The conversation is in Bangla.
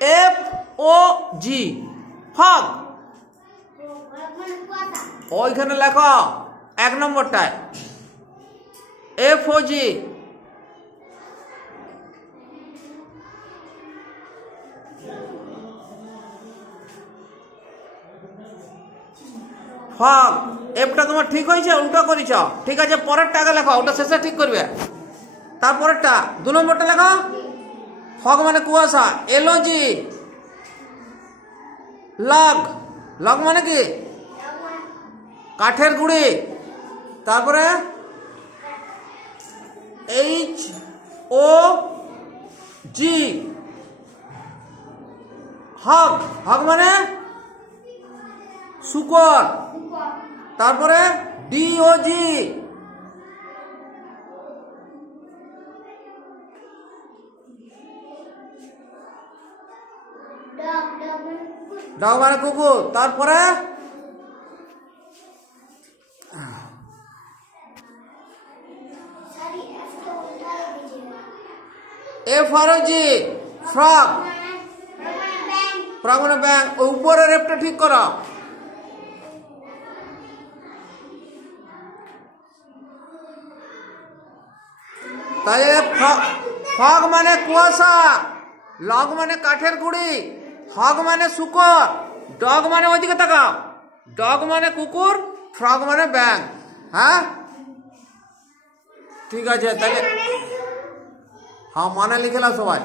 এফ ও জি, ফগ। ওইখানে লেখো 1 নম্বরটায় এফ ও জি। ফগ। এফটা তোমার ঠিক হয়েছে, উল্টো করেছ। ঠিক আছে, পরেরটা আগে লেখো, ওটা শেষে ঠিক করবে। তারপরেরটা 2 নম্বরটা লেখো। ফগ মানে কুয়াশা, এলওজি। লগ, লগ মানে কি? কাঠের গুঁড়ি। তারপরে এইচ ও জি, হগ। হগ মানে শুকর। তারপরে ডিওজি, ডগ মানে কুকুর। তারপরে এফ আর জি, ফ্রগ। ফ্রগ মানে ব্যাং। উপরের এফটা ঠিক করো। তাহলে ফগ মানে কুয়াশা, লগ মানে কাঠের গুঁড়ি, হগ মানে শুকর, ডগ মানে ওইদিকে তাকাও, ডগ মানে কুকুর, ফ্রগ মানে ব্যাং। হ্যাঁ ঠিক আছে, তাহলে হ্যাঁ মানে লিখে নাও সবাই।